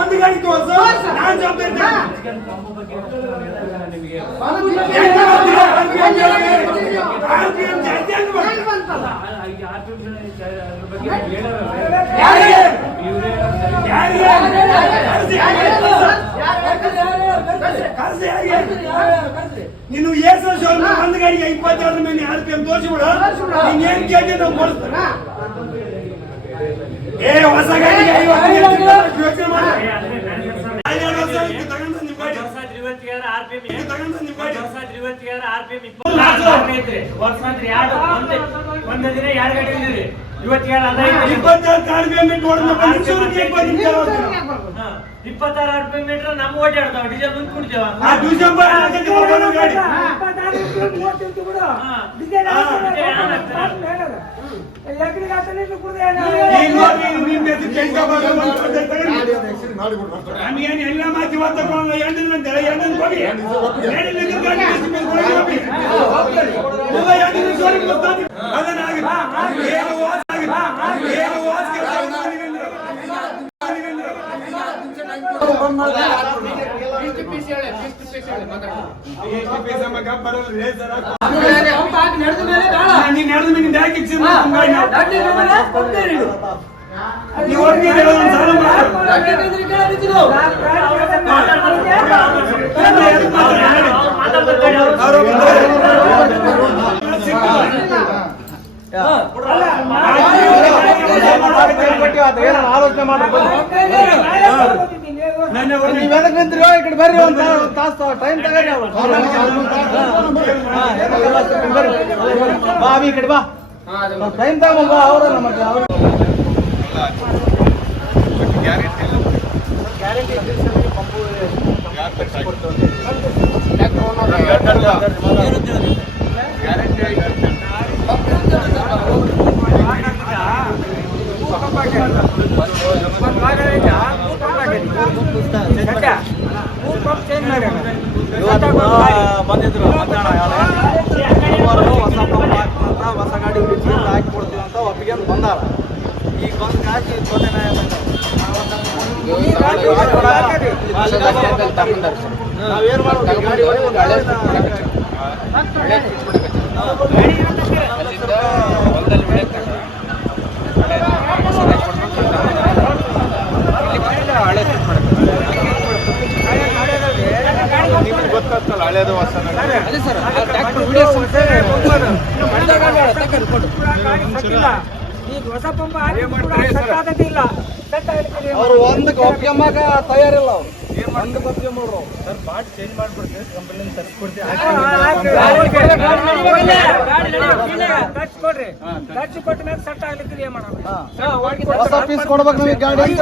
ಒಂದು ಗಾಡಿ ತೋರ್ಸು ನಾನು ಜವಾಬ್ದಾರಿ ನೀನು ಏಸು ಒಂದು ಗಾಡಿಗೆ 22 ಮೇಲೆ RPM ತೋರಿಸ್ಬಿಡು ನೀನ್ ಏನ್ ಕೇಳಿ ನಾವು ಕೊಡಿಸ್ತಾರೆ ಏ ಹೊಸ ಗಾಡಿಗೆ 50 ಯೋಚನೆ ಮಾಡಿ ₹26 ನಮ್ಮ ಓಡಾಡ್ತಾವ ಡೀಸೆಲ್ ಮುಂದೆ ಕುಡಿದೇವ ಎಲ್ಲ ಮಾತಿ ತಗೊಂಡು ಆಲೋಚನೆ ಮಾಡ್ರಿ ಇಕಡೆ ಬರ್ರಿ ಒಂದು ತಾಸು ಟೈಮ್ ತಗರಿ ಬಾ ಈ ಕಡೆ ಬಾ ಟೈಮ್ ತಗೊಂಡ್ ಬಾ ಅವ್ರ ನಮಗೆ ಅವ್ರು ಬಂದಿದ್ರು ಹೊಸ ಗಾಡಿ ಹಾಕಿ ಕೊಡ್ತೀವಿ ಅಂತ ಒಪ್ಪಿಗೆ ಬಂದಾರ ಈಗ ಬಂದು ಹಾಕಿ ನಾವೇನ್ ಮಾಡ್ತೀವಿ ಗಾಡಿ ಗೊತ್ತಾಗ್ತಲ್ಲ ಹಳೇದು ಹೊಸ ಅವ್ರು ಒಂದಕ್ಕೆ ಒಪ್ಕೊಂಬಾಗ ತಯಾರಿಲ್ಲ ಅವ್ರು ಒಂದಕ್ಕೆ ಒಪ್ಕೊಂಬರು ಸರ್ ಪಾರ್ಟ್ ಚೇಂಜ್ ಮಾಡ್ಬಿಡ್ತೀವಿ ಕಂಪನಿಯಿಂದ ತರಿಸ್ಕೊಡ್ತೀವಿ ಹೊಸ ಪೀಸ್ ಕೊಡ್ಬೇಕು ನಮಗೆ ಗಾಡಿ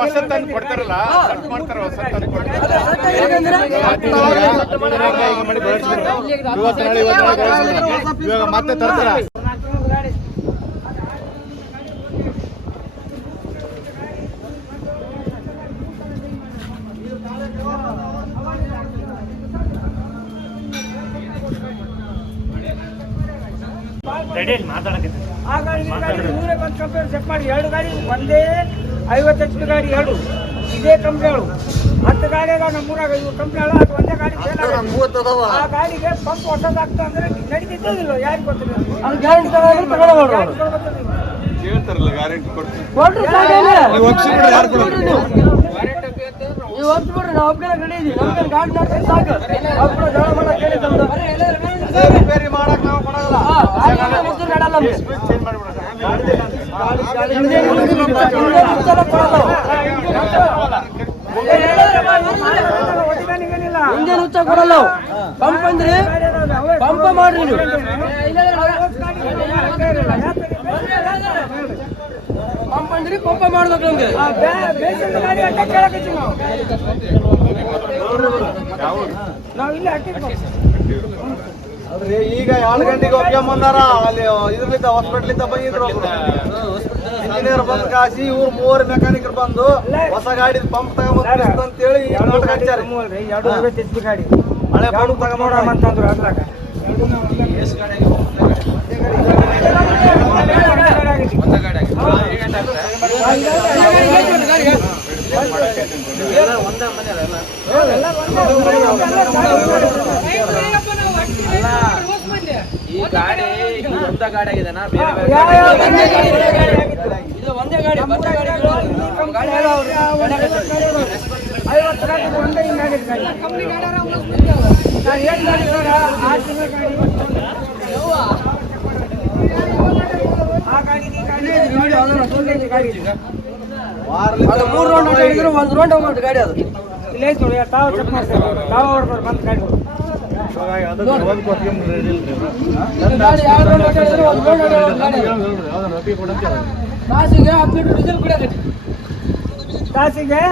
ಹೊಸ ತಂದು ಕೊಡ್ತಾರಲ್ಲ ಮಾಡ್ತಾರ ಹೊಸ ತಂದು ಇವಾಗ ಮತ್ತೆ ತರ್ತಾರ ಆ ಗಾಡಿ ಇವರೇ ಬಂದು ಕಂಪೇರ್ ಚೆಕ್ ಮಾಡಿ 2 ಗಾಡಿ ಒಂದೇ 50 HP ಗಾಡಿ 2 ಇದೇ ಕಂಪ್ನಿಗಳು 10 ಗಾಡಿ ಅದಾವ ನಮ್ಮೂರಾಗ ಇವು ಕಂಪ್ನಿಗಳು ಅದು ಒಂದೇ ಗಾಡಿ ಆ ಗಾಡಿಗೆ ಪಂಪ್ ಹೊಸದಾಗ್ತಾ ಅಂದ್ರೆ ನಡೀತಿದ್ದಿಲ್ಲ ಯಾರಿಗೆ ಗೊತ್ತಿಲ್ಲ ಗ್ಯಾರಂಟಿ ಹೇಳ್ತಾರಲ್ಲ ಗ್ಯಾರಂಟಿ ಕೊಡ್ತೀವಿ ರಿಪೇರಿ ಮಾಡಕ್ ನಾವು ಕೊಡಲ್ಲ ಇಂಜನ್ ಹುಚ್ಚ ಕೊಡಲ್ಲ ಪಂಪ್ ಅಂದ್ರೆ ಪಂಪ ಮಾಡ್ರಿ ನೀವು ಪಂಪ್ ಅಂದ್ರೆ ಪಂಪ ಮಾಡ್ಬೇಕು ನಮ್ಗೆ ಅದ್ರಿ ಈಗ 2 ಗಂಟೆಗೆ ಒಪ್ಕೊಂಬಂದಾರ ಅಲ್ಲಿ ಇದ್ರಲಿಂದ ಹಾಸ್ಪಿಟ್ಲಿಂದ ಬಂದಿದ್ರು ಇಂಜಿನಿಯರ್ ಬಂದ್ ಕಾಸಿ ಇವ್ರು 3 ಮೆಕ್ಯಾನಿಕರ್ ಬಂದು ಹೊಸ ಗಾಡಿ ಪಂಪ್ ತಗೊಂಡ್ ಅಂತೇಳಿ ಗಾಡಿ ಹಳೆ ಹಳೆ ಫೋನ್ ತಗೊಂಡ್ ಅಂತಂದ್ರು ಅದ್ರಾಗ ಈ ಗಾಡಿ ಒಂದ ಗಾಡಿ ಆಗಿದೆನಾ ಬೇರೆ ಇದು ಒಂದೇ ಗಾಡಿ ಮೂರು ರೌಂಡ್ ಆಡಿದ್ರು ಒಂದು ರೌಂಡ್ ಗಾಡಿ ಅದು ಇಲ್ಲೇ ನೋಡಿ ತಾವು ಚೆಕ್ ಮಾಡ್ತಾರೆ ತಾವು ಹೊಡ್ತಾರೆ ಬಂದ್ ಗಾಡಿ ತಾಸಿಗೆ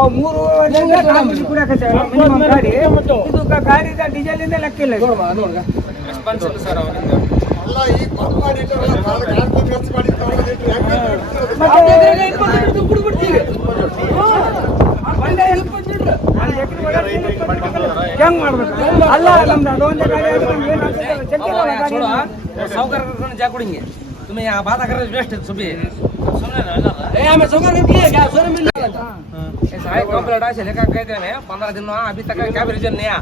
ಅವು 3 ಕುಡಿಯಕತ್ತೆ ಗಾಡಿ ಇದು ಗಾಡಿ ಡೀಸೆಲ್ ಇಂದ ಲೆಕ್ಕಿಲ್ಲ ಹೆಂಗ್ ಮಾಡ್ಬೇಕು ಅಲ್ಲ ನಮ್ದು ಅದೊಂದೇ ಗಾಡಿ सावकार जा कुड़ेंगे तुम्हें यहाँ बात कर बेस्ट सुबह कंप्लेंट ऐसे लेकर कहते हैं 15 दिन में अभी तक क्या रीजन नहीं आया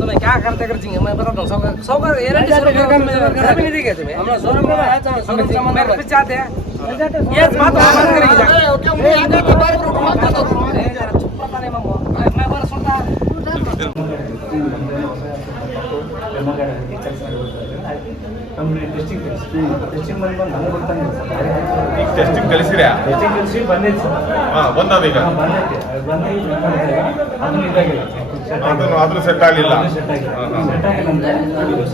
तुम्हें क्या करते कर मैं बताता हूँ सावकार नहीं देंगे तुम्हें हम शोरूम में चाहते हैं ये बात करेंगे ಟೆಸ್ಟಿಂಗ್ ಕಳಿಸಿರಾ ಬಂದೈತೆ ಸರ್ ಬಂದದ ಈಗ ಆದ್ರೂ ಸೆಟ್ ಆಗಲಿಲ್ಲ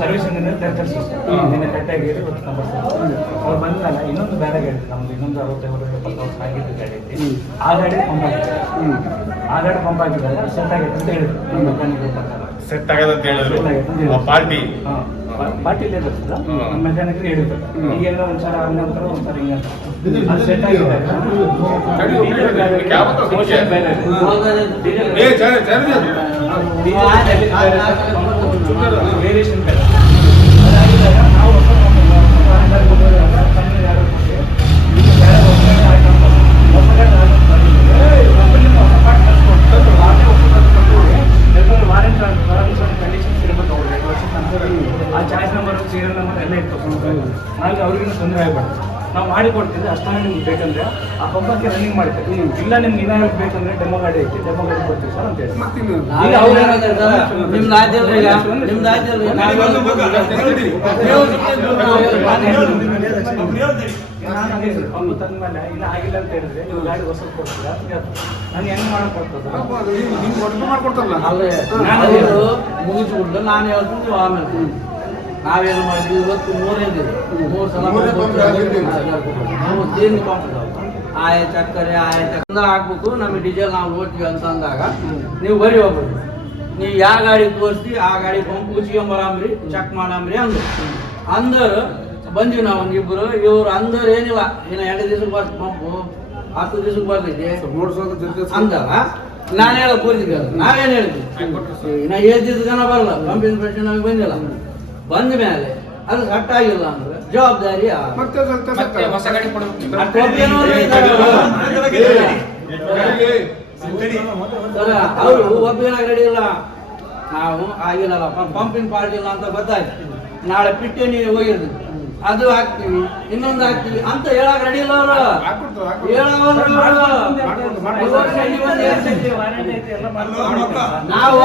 ಸರ್ವಿಸ್ ಅವ್ರು ಬಂದಲ್ಲ ಇನ್ನೊಂದು ಬೇರೆ ಗಾಡಿ ನಮ್ದು ಇನ್ನೊಂದು 60-70 ವರ್ಷ ಆಗಿದ್ದು ಗಾಡಿ ಐತಿ ಆ ಗಾಡಿ ಪಂಪ್ ಆಗಿದ್ದಾರೆ ಸೆಟ್ ಆಗೈತೆ ಅಂತ ಹೇಳಿದ್ರು ನಮ್ಮ ಮೆಕ್ಯಾನಿಕಲ್ ಪ್ರಕಾರ ಸೆಟ್ ಆಗದ ಅಂತ ಹೇಳಿದ್ರು ಪಾರ್ಟಿ ಪಾರ್ಟಿಲಿ ನಮ್ಮ ಮೆಕ್ಯಾನಿಕಲ್ ಹೇಳಿದ್ರು ಈಗೆಲ್ಲ ಒಂದ್ಸಲ ಹಂಗಂತರ ಒಂದ್ಸಲ ಹಿಂಗಂತ ಅದು ಸೆಟ್ ಆಗಿದೆ ವೇರಿಯೇಷನ್ ನಾವು ಆ ಚಾಯ್ಸ್ ನಂಬರ್ ಸೀರಿಯಲ್ ನಂಬರ್ ಎಲ್ಲ ಇತ್ತು ನಾಳೆ ಅವ್ರಿಗಿನ್ನ ತೊಂದರೆ ಆಗಬಾರ್ದು ನಾವು ಮಾಡಿ ಕೊಡ್ತಿದ್ದೆ ಅಷ್ಟೊಂದು ನಿಮ್ಗೆ ಬೇಕಂದ್ರೆ ಆ ಪಂಪಕ್ಕೆ ರನ್ನಿಂಗ್ ಮಾಡ್ತೀವಿ ಇಲ್ಲ ನಿಮ್ಗೆ ಇನ್ನ ಬೇಕಂದ್ರೆ ಡೆಮೋ ಗಾಡಿ ಐತಿ ಡೆಮೋ ಗಾಡಿ ಕೊಡ್ತೀವಿ ಸರ್ ಅಂತ ಹೇಳಿ ಪಂಪ್ ತಂದ್ಮೇಲೆ ಇಲ್ಲ ಆಗಿಲ್ಲ ಅಂತ ಹೇಳಿದ್ರೆ ನೀವು ಗಾಡಿ ಹೊಸ ಕೊಡ್ತೀರಾ ನಾನು ಹೆಂಗ್ ಮಾಡಕ್ ಮುಗಿಸ್ಬಿಟ್ಟು ನಾನು ಹೇಳ್ತೀನಿ ಆಮೇಲೆ ನಾವೇನು ಮಾಡಿದ್ವಿ ಇವತ್ತು 3 ಸಲ ಆಯ ಚಕ್ಕರೆ ಹಾಕ್ಬೇಕು ನಮಗೆ ಡೀಸೆಲ್ ನಾವು ನೋಡ್ತೀವಿ ಅಂತ ಅಂದಾಗ ನೀವು ಬರೀ ಹೋಗ್ಬೇಕು ನೀವು ಯಾವ ಗಾಡಿ ತೋರಿಸಿ ಆ ಗಾಡಿ ಪಂಪ್ ಉಚ್ಕೊಂಬರಾಮ್ರಿ ಚೆಕ್ ಮಾಡಾಮ್ರಿ ಅಂದರು ಬಂದೀವಿ ನಾವು ಒಂದಿಬ್ಬರು ಇವ್ರು ಅಂದರು ಏನಿಲ್ಲ ಇನ್ನು 2 ದಿವಸಕ್ಕೆ ಬರ್ತ ಪಂಪು 10 ದಿವಸಕ್ಕೆ ಬರ್ತೈತಿ ಅಂದಾಗ ನಾನು ಹೇಳಕ್ ಕೂರಿದ್ವಿ ನಾವೇನು ಹೇಳ್ತೀವಿ ಇನ್ನು 7 ದಿವಸಗನ ಬರಲ್ಲ ಪಂಪ್ ಇನ್ಸ್ಪೆಕ್ಷನ್ ನಮಗೆ ಬಂದಿಲ್ಲ ಬಂದ ಮೇಲೆ ಅದು ಕಟ್ ಆಗಿಲ್ಲ ಅಂದ್ರೆ ಜವಾಬ್ದಾರಿ ಅವರು ಒಬ್ಬಿನ ರೆಡಿ ಇಲ್ಲ ನಾವು ಆಗಿಲ್ಲಲ್ಲ ಪಂಪಿನ ಪಾರ್ಟಿ ಇಲ್ಲ ಅಂತ ಗೊತ್ತಾಯ್ತು ನಾಳೆ ಪಿಟ್ಟೆ ನೀವು ಹೋಗಿರ್ತೀವಿ ಅದು ಹಾಕ್ತಿವಿ ಇನ್ನೊಂದು ಹಾಕ್ತಿವಿ ಅಂತ ಹೇಳಕ್ ರೆಡಿ ಇಲ್ಲ ಅವರು ನಾವು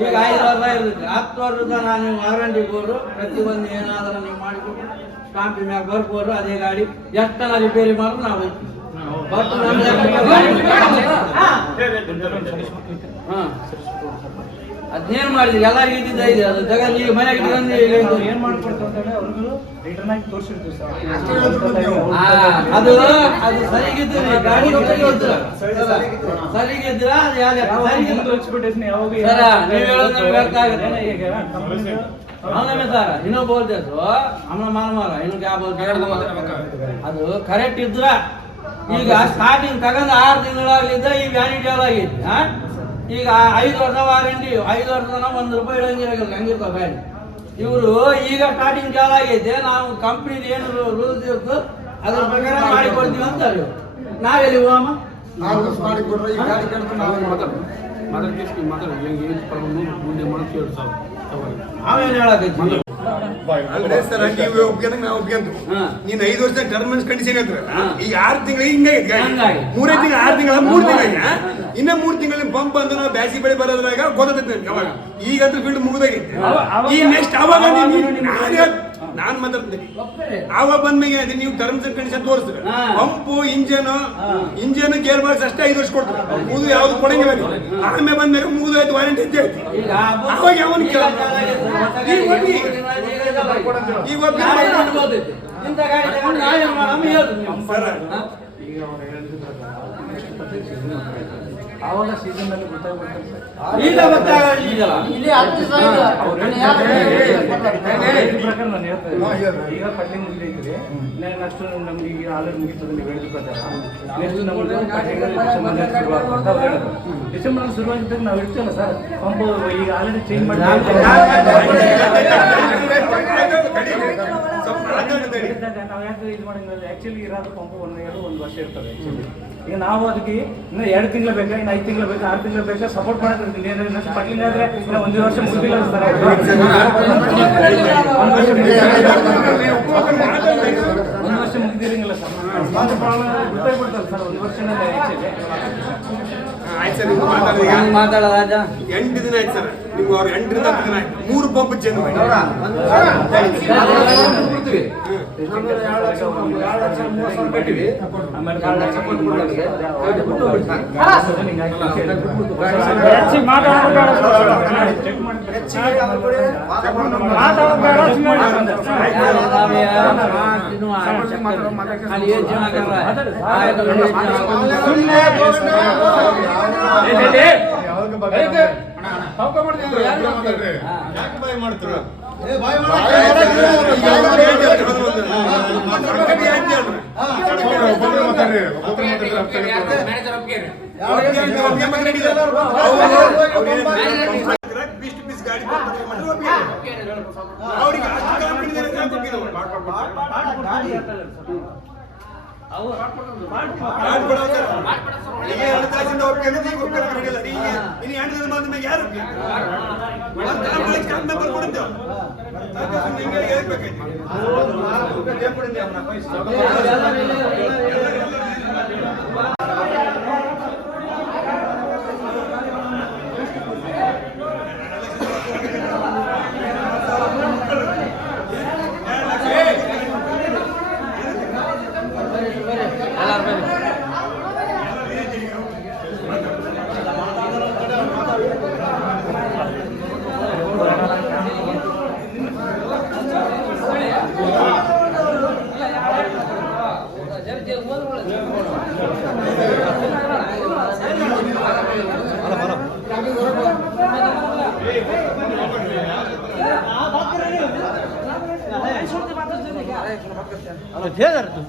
ಈಗ 5 ವರ್ಷ ಇರ್ತೈತಿ 10 ವರ್ಷದ ನಾನು ವಾರಂಟಿ ಬೋರ್ಡು ಪ್ರತಿಯೊಂದು ಏನಾದರೂ ನೀವು ಮಾಡಿಕೊಟ್ಟು ಸ್ಟಾಂಪಿ ಮ್ಯಾಗ ಬರ್ಬೋದು ಅದೇ ಗಾಡಿ ಎಷ್ಟನ್ನ ರಿಪೇರಿ ಮಾಡಿದ್ರು ನಾವು ಬಟ್ ನಮ್ಮ ಅದ್ನೇನ್ ಮಾಡಿದ್ರಿ ಎಲ್ಲರಿಗೂ ಇದ್ದಿದ್ದ ಇದೆ ಅದು ತಗೊಂಡು ಈಗ ಮನೆಗೆ ಇಟ್ಕೊಂಡು ಈಗ ಇದು ಏನ್ ಮಾಡ್ಕೊಡ್ತು ಅಂತಂದ್ರೆ ಅವ್ರಿಗೂ ರಿಟರ್ನ್ ಆಗಿ ತೋರಿಸಿರ್ತೀವಿ ಸರ್. ಅದು ಅದು ಸರಿಗಿದ್ರಿ ಗಾಡಿ ಸರಿಗಿದ್ರ ಸರಿಗಿದ್ರ ಅದು ಯಾವ್ದು ಎಕ್ಸ್ಪೆಕ್ಟೇಷನ್ ಯಾವಾಗ ಸರ ನೀವು ಹೇಳೋದು ನಮ್ಗೆ ಅರ್ಥ ಆಗುತ್ತೆ ಈಗ ಹಂಗಮ್ಮೆ ಸರ್ ಇನ್ನೂ ಬೋಲ್ತೆ ಹಮ್ನ ಮಾರ ಇನ್ನು ಕ್ಯಾ ಬೋಲ್ತೆ ಅದು ಕರೆಕ್ಟ್ ಇದ್ರ ಈಗ ಸ್ಟಾರ್ಟಿಂಗ್ ತಗೊಂಡು 6 ತಿಂಗಳಾಗ್ಲಿದ್ದ ಈ ವ್ಯಾನಿಟಿ ಎಲ್ಲ ಆಗೈತಿ ಈಗ 5 ವರ್ಷ ವಾರಂಟಿ 5 ವರ್ಷದ 1 ರೂಪಾಯಿ ಇಳಂಗಿರಾಗಿಲ್ಲ ಹಂಗಿರ್ತಾವ ಬ್ಯಾನ್ ಇವರು ಈಗ ಸ್ಟಾರ್ಟಿಂಗ್ ಜಾಲ ಆಗೈತೆ ನಾವು ಕಂಪ್ನಿದು ಏನು ರೂಲ್ಸ್ ಇರ್ತೋ ಅದ್ರ ಪ್ರಕಾರ ಮಾಡಿಕೊಡ್ತೀವಿ ಅಂತಾರೆ ಇವ್ರು. ನಾವೆಲ್ಲಿ ಹೋಗಮ್ಮ ಅವೇನು ಹೇಳಕೈತಿ ಅಂದ್ರೆ ಸರ್ ನೀವು ಒಪ್ಕೊಂಡಂಗೆ ನಾವು ಒಪ್ಕೊಂಡ್ರು ನೀನ್ 5 ವರ್ಷ ಟರ್ಮ್ ಕಂಡೀಷನ್ ಇದ್ರೆ ಈಗ 6 ತಿಂಗಳು ಹಿಂಗೆ 3 ತಿಂಗಳು 6 ತಿಂಗಳ 3 ತಿಂಗಳ ಇನ್ನ 3 ತಿಂಗಳ ಪಂಪ್ ಅಂದ್ರೆ ನಾವು ಬ್ಯಾಸಿ ಬೆಳೆ ಬರೋದ್ರಾಗ ಗೊತ್ತಾಗ್ತೈತೆ ನನ್ಗೆ ಅವಾಗ ಈಗಂತೂ ಫೀಲ್ಡ್ ಮುಗಿದಾಗೈತೆ ಈ ನೆಕ್ಸ್ಟ್ ಅವಾಗ ನಾನ್ ಮಾತಾಡ್ತೀನಿ ಆವಾಗ ಬಂದ್ಮೇಲೆ ನೀವು ಟರ್ಮ್ಸ್ ಅಂಡ್ ಕಂಡೀಷನ್ ತೋರಿಸ್ತೀರಿ ಪಂಪು ಇಂಜನ್ ಗೇರ್ ಬಾಕ್ಸ್ ಅಷ್ಟೇ 5 ವರ್ಷ ಕೊಡ್ತಾರೆ ಮುಗಿದು ಯಾವ್ದು ಕೊಡಂಗಿಲ್ಲ ಆಮೇಲೆ ಬಂದಾಗ ಮುಗಿದು ಆಯ್ತು ವಾರಂಟಿ ಅಂತ ಹೇಳ್ತೀವಿ ಅವಾಗ ಯಾವನ್ ಈಗ ಇಂಥ ಗಾಡಿ ತಗೊಂಡು ನಾವೇನ್ ಮಾಡಮ್ಮ ಹೇಳ್ತೀನಿ ಈಗ ಅವ್ರು ಆವಾಗ ಸೀಸನ್ ಅಲ್ಲಿ ಗೊತ್ತಾಗ್ಬಿಡ್ತಾರೆ ಸರ್. ಈಗ ಗೊತ್ತಾಗಲ್ಲ ಪ್ರಕಾರ ನಾನು ಹೇಳ್ತಾ ಈಗ ಕಟ್ಟಿಂಗ್ ಮುಗಿದೈತ್ರಿ ನೆಕ್ಸ್ಟ್ ನಮ್ಗೆ ಈಗ ಆಲ್ರೆಡಿ ಮುಗಿತದೆ ನೀವು ಹೇಳಿದ ಪ್ರಕಾರ ನೆಕ್ಸ್ಟ್ ನಮ್ಗೆ ಡಿಸೆಂಬರ್ ಶುರುವಾಗಿದ್ದಾಗ ನಾವು ಇರ್ತೀವಲ್ಲ ಸರ್ ಪಂಪ್ ಈಗ ಆಲ್ರೆಡಿ ಚೇಂಜ್ ಮಾಡಿ ನಾವು ಯಾಕೆ ಇದು ಮಾಡಿದ್ರೆ ಆಕ್ಚುಲಿ ಇರೋದು ಪಂಪ್ 1 year 1 ವರ್ಷ ಇರ್ತದೆ ಆಕ್ಚುಲಿ ಈಗ ನಾವು ಅದಕ್ಕೆ ಇನ್ನು 2 ತಿಂಗಳು ಬೇಕಾ ಇನ್ನು 5 ತಿಂಗಳು ಬೇಕಾ 6 ತಿಂಗಳು ಬೇಕಾ ಸಪೋರ್ಟ್ ಮಾಡಿರ್ತೀನಿ ಏನಾದ್ರೆ ಪಟ್ಲಿನ ಆದ್ರೆ ಇನ್ನು 1 ವರ್ಷ ಮುಗಿದಿಲ್ಲ ಸರ್ 1 ವರ್ಷ ಮುಗಿದಿರಂಗಿಲ್ಲ ಸರ್ ಗೊತ್ತಾಗ್ಬಿಡ್ತಲ್ಲ ಸರ್ 1 ವರ್ಷನೇ ಆಯ್ತು ಸರ್ ನೀವು ಮಾತಾಡಿದ ಮಾತಾಡೋದ 8 ದಿನ ಆಯ್ತು ಸರ್ ನೀವು ಅವ್ರು 8 ರಿಂದ 10 ದಿನ ಆಯ್ತು 3 ಪಂಪ್ ಚೇಂಜ್ ಮಾಡಿ ಪೀಸ್ ಗಾಡಿ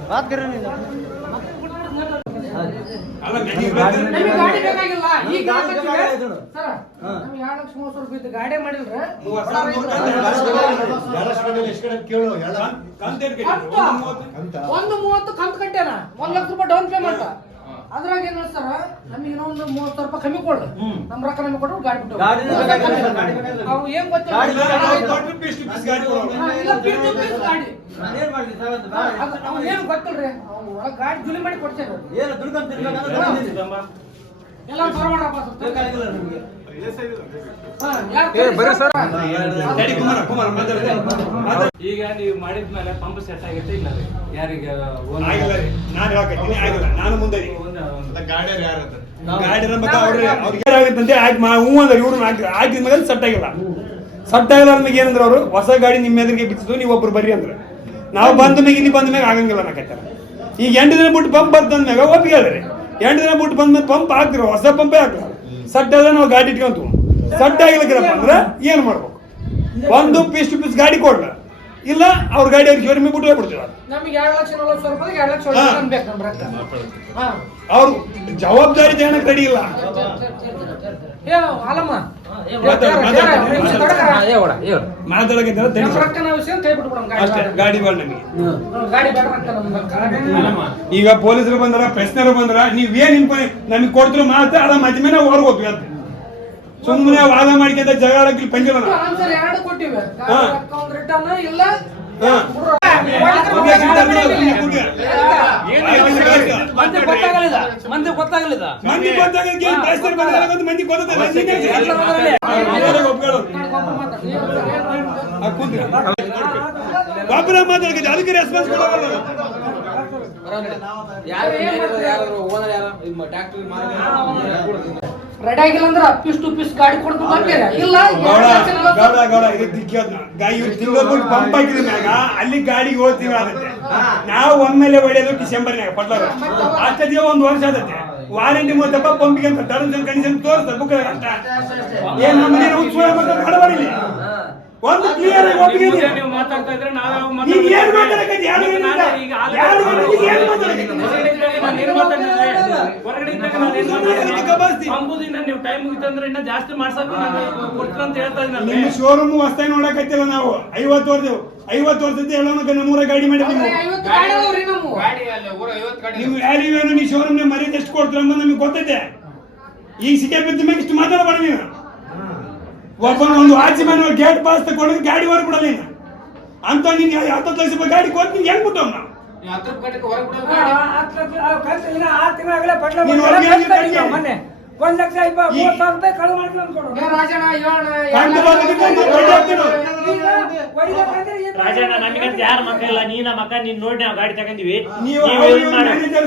बात कर रहे हैं ಗಾಡಿ ಮಾಡಿಲ್ರ ಒಂದು 30 ಕಂತು ಕಟ್ಟ್ಯಾನ 1 ಲಕ್ಷ ರೂಪಾಯಿ ಡೌನ್ ಪೇಮೆಂಟ್ ಅದ್ರಾಗ ಏನ್ ಸರ್ ನಮಗೆ ಇನ್ನೊಂದು 30,000 ರೂಪಾಯಿ ಕಮ್ಮಿ ಕೊಡ್ರಿ ನಮ್ಮ ರೊಕ್ಕ ನಮಗೆ ಕೊಟ್ಟರು ಗಾಡಿ ಬಿಟ್ಟು ಅವು ಏನ್ ಗೊತ್ತಿಲ್ಲ ಏನು ಗೊತ್ತಿಲ್ರಿ ಗಾಡಿ ಜುಲಿ ಮಾಡಿ ಕೊಡ್ತೇವೆ ಎಲ್ಲ ಈಗ ನೀವು ಮಾಡಿದ್ಮೇಲೆ ಪಂಪ್ ಸೆಟ್ ಆಗಿತ್ತೆ ಇಲ್ಲ ರೀ ಯಾರಿಗೆ ಆಗಿಲ್ಲ ರೀ, ನಾನು ಹೇಳಕತ್ತೀನಿ ಆಗಿಲ್ಲ. ನಾನು ಮುಂದೆ ಗಾಡಿ ಅವ್ರಿಗೆ ಏನಾಗುತ್ತಂತೆ ಹ್ಞೂ ಅಂದ್ರೆ ಇವ್ರು ಆಗಿದ ಮೇಲೆ ಸೆಟ್ ಆಗಿಲ್ಲ. ಸೆಟ್ ಆಗಿಲ್ಲ ಅಂದ್ಮೇಲೆ ಏನಂದ್ರೆ ಅವರು ಹೊಸ ಗಾಡಿ ನಿಮ್ಮ ಎದುರಿಗೆ ಬಿತ್ತಿದ್ದು ನೀವು ಒಬ್ರು ಬರ್ರಿ ಅಂದ್ರೆ ನಾವು ಬಂದ ಮ್ಯಾಗ ಇಲ್ಲಿ ಬಂದ ಮ್ಯಾಗ ಆಗಂಗಿಲ್ಲ ಅನ್ನಕತ್ತಾರ. ಈಗ 8 ದಿನ ಬಿಟ್ಟು ಪಂಪ್ ಬರ್ತಂದ ಮ್ಯಾಗ ಒಪ್ಪಿಗೆ ಹೇಳ್ರಿ, 8 ದಿನ ಬಿಟ್ಟು ಬಂದ್ಮೇಲೆ ಪಂಪ್ ಹಾಕ್ತಿರೋ ಹೊಸ ಪಂಪೇ ಹಾಕ್ಲ ಸೆಟ್ ಆದ್ರೆ ನಾವು ಗಾಡಿ ಇಟ್ಕೊಂತೀವಿ. ಸೆಟ್ ಆಗಿಲ್ಲಕ್ಕಿರಪ್ಪ ಅಂದ್ರೆ ಏನು ಮಾಡ್ಬೇಕು? ಒಂದು ಪೀಸ್ ಗಾಡಿ ಕೊಡ್ಲ, ಇಲ್ಲ ಅವ್ರ ಗಾಡಿ ಅವ್ರಿಗೆ ಶೋರೂಮಿಗೆ ಬಿಟ್ಟು ಹೋಗ್ಬಿಡ್ತೀವಿ. ನಮಗೆ 2,40,000 ರೂಪಾಯಿ 2,00,000 ಅನ್ಬೇಕು ನಮ್ಮ ರೊಕ್ಕ. ಅವ್ರು ಜವಾಬ್ದಾರಿ ತಗೊಳಕ್ ರೆಡಿ ಇಲ್ಲ. ಅಲ್ಲಮ್ಮ ಗಾಡಿಗಳು ನಮಗೆ ಗಾಡಿ ಬೇಡ ರೊಕ್ಕ ನಮ್ಗೆ. ಈಗ ಪೊಲೀಸರು ಬಂದ್ರ ಪ್ರಶ್ನೆರು ಬಂದ್ರ ನೀವೇನ್ ನಮಗೆ ಕೊಡ್ತಿರೋ ಮಾತ್ರ ಅದ ಮಧ್ಯ ಮೇಲೆ ಹೊರಗೆ ಹೋಗ್ತೀವಿ ಅಂತ ಸುಮ್ಮನೆ ವಾದ ಮಾಡ್ಕೊಂತ ಜಗಳ ಪಂಚಲ ಆನ್ಸರ್ 2 ಕೊಟ್ಟಿವಿ. ರೊಕ್ಕ ಒಂದು ರಿಟರ್ನ್ ಇಲ್ಲ ಮಂದಿ ಗೊತ್ತಾಗಲಿಲ್ಲ ಮಂದಿ ಮಂದಿ ಗೊಬ್ಬರ ಮಾತಾಡ್ಕ ಅದಕ್ಕೆ ರೆಸ್ಪಾನ್ಸ್ ಕೊಡೋಲ್ಲ. ರೆಡಿ ಆಗಿಲ್ಲ ಅಂದ್ರೆ ಪೀಸ್ ಟು ಪೀಸ್ ಗಾಡಿ ಕೊಡ್ತಾರೆ ಇಲ್ಲ ಪಂಪ್ ಹಾಕಿದ ಮ್ಯಾಗ ಅಲ್ಲಿ ಗಾಡಿಗೆ ಹೋಗ್ತೀವಿ ಆಗುತ್ತೆ. ನಾವು ಒಮ್ಮೆಲೆ ಹೊಡೆಯೋದು ಡಿಸೆಂಬರ್ನಾಗ ಪಟ್ಲಾರ ಅಷ್ಟೇ 1 ವರ್ಷ ಆಗುತ್ತೆ. ವಾರಂಟಿ ಮೊತ್ತಪ್ಪ ಪಂಪಿಗೆ ಅಂತ ಟರ್ಮ್ಸ್ ಅಂಡ್ ಕಂಡೀಷನ್ ತೋರಿಸ್ತಾರೆ ಬುಕ್ ಅಷ್ಟ ಏನ್ ನಮ್ಮನೆ ಮಾಡಬಾರಿಲ್ಲ. ಒಂದು ಕ್ಲಿಯರ್ ಆಗಿ ಒಪ್ಪಿಗೆ ನೀವು ಮಾತಾಡ್ತಾ ಇದ್ರೆ ನಾವು ಈಗ ಏನ್ ಮಾತಾಡಕತ್ತಿ? ನೀವು ಟೈಮ್ ಮುಗಿತಂದ್ರೆ ಇನ್ನ ಜಾಸ್ತಿ ಮಾಡ್ಸಕ್ ಕೊಡ್ತೀರ ಅಂತ ಹೇಳ್ತಾ ಇದ್ದೀನಿ. ನಿಮ್ಮ ಶೋರೂಮ್ ಹೊಸ್ತಾಗಿ ನೋಡಕತ್ತಿಲ್ಲ ನಾವು 50 ವರ್ಷದ ಹೇಳೋಣ ನಮ್ಮೂರ ಗಾಡಿ ಮಾಡಿದ್ವಿ. ನೀವು ಯಾರಿವೇನು ನೀವು ಶೋರೂಮ್ ಮರ್ಯಾದೆ ಎಷ್ಟು ಕೊಡ್ತೀರ ಅನ್ನೋದು ನಮಗೆ ಗೊತ್ತೈತೆ. ಈಗ ಸಿಕ್ಕ ಬಿದ್ದ ಮೇಲೆ ಇಷ್ಟು ಮಾತಾಡಬೇಡ ನೀವು. ಒಂದು ವಾಚ್ಮ್ಯಾನ್ ಗೇಟ್ ಪಾಸ್ ತಗೊಂಡು ಗಾಡಿ ಹೊರಗೆ ಬಿಡಲ್ಲ ನೀನು ಅಂತ. ನಿನ್ಗೆ 10 ಲಕ್ಷ ರೂಪಾಯಿ ಗಾಡಿ ಕೊಟ್ಟು ನಿನ್ಗೆ ಹೆಂಗ್ ಬಿಟ್ಟವ್ ನಾವು? ಮೊನ್ನೆ 1,30,000 ರೂಪಾಯಿ ಕಳು ಮಾಡಿ ರಾಜಣ್ಣ ನಮಗಂತ ಯಾರ ಮಕ್ಕ ಇಲ್ಲ, ನೀನ ಮಕ್ಕ ನೀನ್ ನೋಡಿ ನಾವು ಗಾಡಿ ತಗೊಂಡಿವಿ. ನೀವು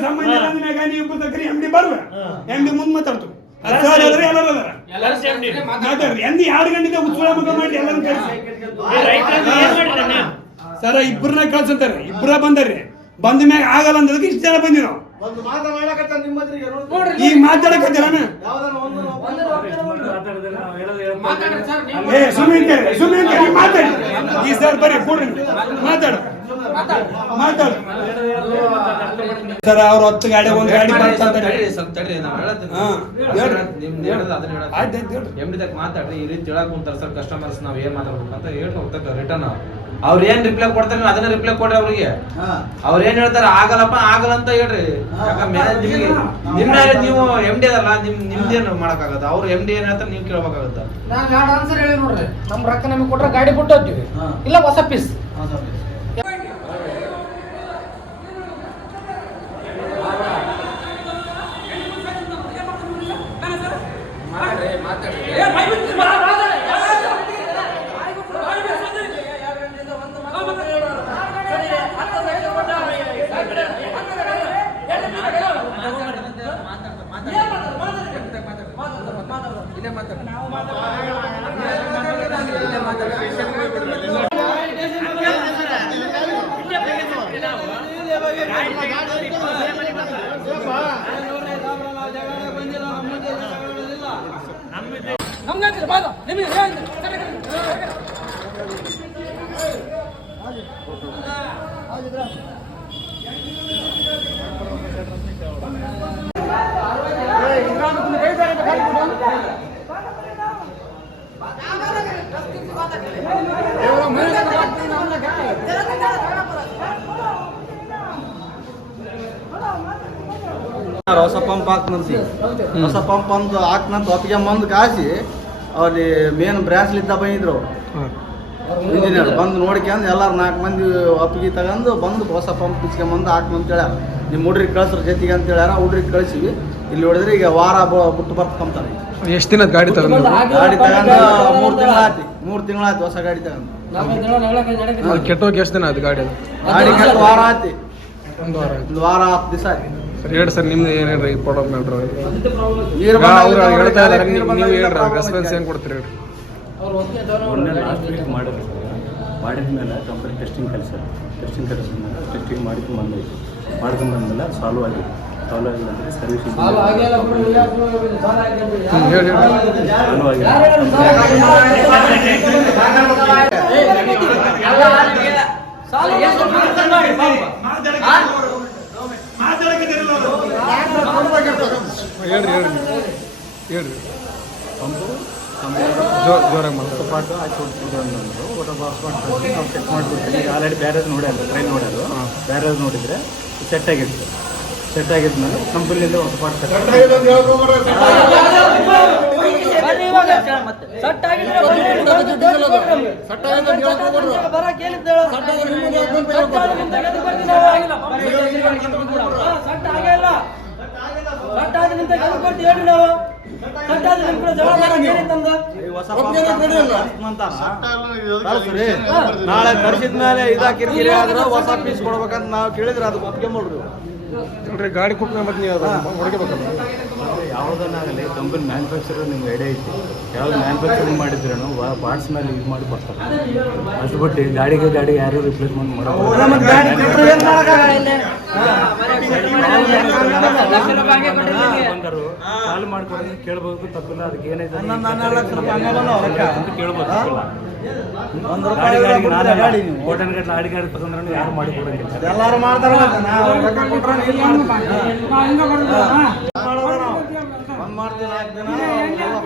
ಸಂಬಂಧ ನೀವು MD ಬರ್ಲ MD ಮುಂದ್ ಮಾತಾಡ್ತು ಮಾತಾಡ್ರಿ ಎಂದಿ 2 ಗಂಟೆಗೆ ಉತ್ಸವ ಮಗ ಮಾಡಿ ಎಲ್ಲರೂ ಸರ ಇಬ್ಬರನ್ನ ಕಳ್ಸಂತಾರೆ. ಇಬ್ಬರ ಬಂದಾರ್ರಿ, ಬಂದ ಮ್ಯಾಗ ಆಗಲ್ಲ ಅಂದದಕ್ಕೆ ಇಷ್ಟು ಜನ ಬಂದಿ ನಾವು. ಈಗ ಮಾತಾಡಕತ್ತಿಲ್ಲ ಸುಮ್ಮನೆ ಮಾತಾಡಿ. ಈ ಸರ್ ಬರ್ರಿ ಕೊಡ್ರಿ ಮಾತಾಡು ಸರ್. ಅವ್ರ 10 ಗಾಡಿ ಒಂದು ಗಾಡಿ ಮಾತಾಡ್ರಿ. ಈ ರೀತಿ ಹೇಳಕ್ ಕುಂತಾರ ಸರ್ ಕಸ್ಟಮರ್ಸ್ ನಾವ್ ಏನ್ ಮಾತಾಡ್ಬೇಕು ಅಂತ ಹೇಳಿ ಹೋಗ್ತಕ್ಕ ರಿಟರ್ನ್ ಅವ್ರ ಏನ್ ರಿಪ್ಲೈ ಕೊಡ್ತಾರೆ ಅದನ್ನ ರಿಪ್ಲೈ ಕೊಡ್ರಿ ಅವ್ರಿಗೆ. ಅವ್ರ ಏನ್ ಹೇಳ್ತಾರ ಆಗಲ್ಲಪ್ಪ ಆಗಲ್ಲ ಅಂತ ಹೇಳ್ರಿ. ನಿಮ್ ಮೇಲೆ ನೀವು MD ಅದಲ್ಲ, ನಿಮ್ದೇನು ಮಾಡಕ್ಕಾಗತ್ತ? ಅವ್ರು MD ಏನ್ ಹೇಳ್ತಾರೆ ನೀವು ಕೇಳ್ಬೇಕಾಗತ್ತ. ನಾನು 2 ಆನ್ಸರ್ ಹೇಳಿ ನೋಡ್ರಿ. ನಮ್ ರೊಕ್ಕ ನಮಗೆ ಕೊಟ್ರೆ ಗಾಡಿ ಬಿಟ್ಟು ಹೋಗ್ತೀವಿ, ಇಲ್ಲ ಹೊಸ ಪೀಸ್. ಹೊಸ ಪಂಪ್ ಹಾಕ್ನಂತಿ ಹೊಸ ಪಂಪ್ ಒಂದು ಹಾಕ್ನಂತ ಒಪ್ಪಿಗೆ ಬಂದು ಕಾಸಿ ಅಲ್ಲಿ ಮೇನ್ ಬ್ರಾಂಚ್ಲಿದ್ದ ಬಂದಿದ್ರು ಇಂಜಿನಿಯರ್ ಬಂದು ನೋಡ್ಕೊಂಡು ಎಲ್ಲಾರು 4 ಮಂದಿ ಒಪ್ಪಿಗೆ ತಗೊಂಡು ಬಂದು ಹೊಸ ಪಂಪ್ ಪಿಚ್ಕೊಂಬಂದು ಹಾಕ್ನಂತ ಹೇಳ್ಯಾರ. ನಿಮ್ಮ ಹುಡ್ರಿಗೆ ಕಳ್ಸ್ರ ಜೊತೆಗೆ ಅಂತ ಹೇಳ್ಯಾರ. ಹುಡ್ರಿಗೆ ಕಳಿಸಿವಿ. ಇಲ್ಲಿ ಹೊಡೆದ್ರೆ ಈಗ ವಾರ ಬಿಟ್ಟು ಬರ್ಕೊಂತಾರೆ. ಎಷ್ಟು ದಿನದ ಗಾಡಿ ತಗೊಂಡು ಗಾಡಿ ತಗೊಂಡು 3 ತಿಂಗಳಾಯ್ತು. 3 ತಿಂಗಳಾಯ್ತು ಹೊಸ ಗಾಡಿ ತಗೊಂಡು. ಕೆಟ್ಟೋಗಿ ಎಷ್ಟು ದಿನ ಆಯ್ತು ಗಾಡಿ? ಗಾಡಿ ಕೆಟ್ಟ ವಾರ ಆಯ್ತು. ಒಂದು ವಾರ 10 ದಿವಸ ಆಯ್ತು. ಸರ್ ಹೇಳಿ ಸರ್, ನಿಮ್ದು ಏನು ಹೇಳ್ರಿ ಪ್ರಾಬ್ಲಮ್ ಹೇಳ್ರಿ. ನೀರು ಅವ್ರು ಹೇಳ್ತಾ ಇದ್ದಾರೆ, ನೀವು ಹೇಳ್ರಿ ರೆಸ್ಪಾನ್ಸ್ ಏನು ಕೊಡ್ತೀರಿ ಹೇಳ್ರಿ. ಮೊನ್ನೆ ಲಾಸ್ಟ್ ವೀಕ್ ಮಾಡಿದ್ಮೇಲೆ ಕಂಪನಿ ಟೆಸ್ಟಿಂಗ್ ಕಲಿಸ್ತಾರೆ. ಟೆಸ್ಟಿಂಗ್ ಕಲಿಸಿದ್ಮೇಲೆ ಟೆಸ್ಟಿಂಗ್ ಮಾಡ್ಕೊಂಡು ಬಂದಮೇಲೆ ಸಾಲ್ವ್ ಆಗಿಲ್ಲ ಅಂದರೆ ಸರ್ವಿಸಿಂಗ್ ಹೇಳಿ ಹೇಳಿ. ಸಾಲ್ವ್ ಆಗಿಲ್ಲ. ಹೇಳ್ರಿ ಹೇಳ್ರಿ ಪಂಪು ಜೋರಾಗಿ ಮಾಡ್ತಾರೆ. ಪಾಟು ಹಾಕಿ ಕೊಡ್ತಿದ್ರು ಅಂದರು. ಒಟ್ಟು ಬಾಕ್ಸ್ ಮಾಡ್ಕೊಂಡು ನಾವು ಚೆಕ್ ಮಾಡಿಬಿಡ್ತೀವಿ. ಈಗ ಆಲ್ರೆಡಿ ಬ್ಯಾರೇಜ್ ನೋಡ್ಯಾರ, ಟ್ರೈನ್ ನೋಡ್ಯಾರು. ಬ್ಯಾರೇಜ್ ನೋಡಿದರೆ ಸೆಟ್ ಆಗಿತ್ತು. ಸೆಟ್ ಆಗಿದ್ಮೇಲೆ ಕಂಪನಿಯಿಂದ ಒಂದು ಪಾರ್ಟ್ ಸೆಟ್ ನಾಳೆ ತರಿಸಿದ್ಮೇಲೆ ಇದಾಕಿರಿ ಆದ್ರೆ ಹೊಸ ಪೀಸ್ ಕೊಡ್ಬೇಕಂತ ನಾವು ಕೇಳಿದ್ರೆ ಅದು ಒಪ್ಕೊಂಬಿಡ್ರಿ. ನೋಡ್ರಿ ಗಾಡಿ ಕೊಟ್ಟ ಮತ್ತೆ ನೀವು ಹೊರಗಬೇಕಲ್ಲ. ಯಾವುದನ್ನಾಗಲಿ ಕಂಪನಿ ಮ್ಯಾನುಫ್ಯಾಕ್ಚರರ್ ನಿಮ್ಗೆ ಐಡಿಯಾ ಐತಿ. ಯಾವ್ದು ಮ್ಯಾನುಫ್ಯಾಕ್ಚರಿಂಗ್ ಮಾಡಿದ್ರೂ ಪಾರ್ಟ್ಸ್ ಮೇಲೆ ಯೂಸ್ ಮಾಡಿ ಬರ್ತಾರೆ. ಅದು ಬಿಟ್ಟು ಗಾಡಿ ಯಾರು ರಿಪ್ಲೇಸ್ಮೆಂಟ್ ಮಾಡೋದು ಬಂದರು ಸಾಲ್ವ್ ಮಾಡ್ಕೊಂಡು ಕೇಳ್ಬೇಕು, ತಪ್ಪಿಲ್ಲ. ಅದಕ್ಕೆ ಏನೈತೆ ಅಂತ ಕೇಳ್ಬೋದು. ಹೋಟೆಲ್ ಗಟ್ಲೆ ಗಾಡಿ ತಗೊಂಡ್ರೆ ಯಾರು ಮಾಡಿ ಕೊಡಂಗಿಲ್ಲ. ಎಲ್ಲಾರು ಮಾಡ್ತಾರೆ.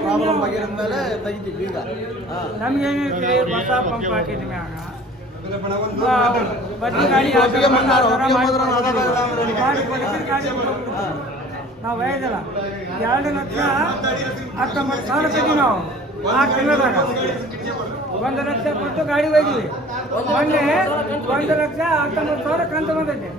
ಪ್ರಾಬ್ಲಮ್ ಬಗೆಹರಿದ್ಮೇಲೆ ತೆಗಿತೀವಿ. ಈಗ ನಮ್ಗೇನೈತಿ ಹೊಸ ಪಂಪ್ ಹಾಕಿದ್ವಿ ಮ್ಯಾಗ ನಾವು ಹೇಳಿದಲ್ಲ 2,19,000 ತೆಗಿ ನಾವು 4 ತಿಂಗಳದಾಗ 1 ಲಕ್ಷ ಕೊಟ್ಟು ಗಾಡಿ ಒಯ್ದಿವಿ. ಮೊನ್ನೆ 1,19,000 ಕಂತು ಬಂದೈತೆ.